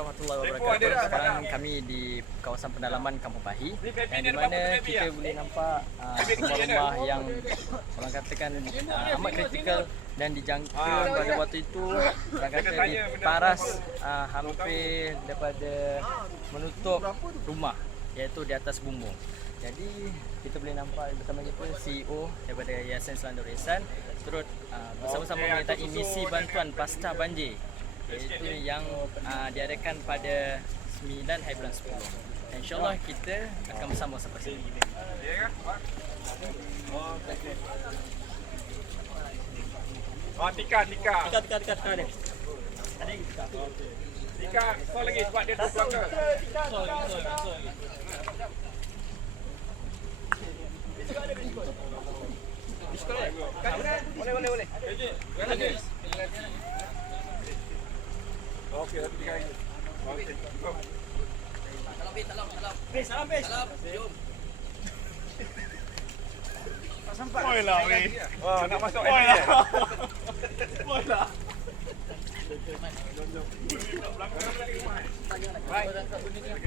warahmatullahi wabarakatuh. Sekarang kami di kawasan pendalaman Kampung Pahi yang di mana kita boleh nampak uh, rumah-rumah yang orang katakan uh, amat kritikal dan dijangka pada waktu itu. orang kata diparas uh, hampir daripada menutup rumah iaitu di atas bumbung. Jadi kita boleh nampak bersama kita CEO daripada Yayasan Selandur Ihsan turut uh, bersama-sama menyertai misi bantuan pasca banjir iaitu yang uh, diadakan pada 9 hari bulan 10. Dan InsyaAllah kita akan bersama sampai sini. Oh, tika, tika. Tika, tika, tika, tika ni. Tika, kau lagi sebab dia duduk belakang. Boleh, boleh, boleh. Okey, tiga lagi. Okey. go. Bes, salam bes. Salam. Jom. Oi lah, weh. Wah, nak masuk Oi lah. Oi lah. Baik.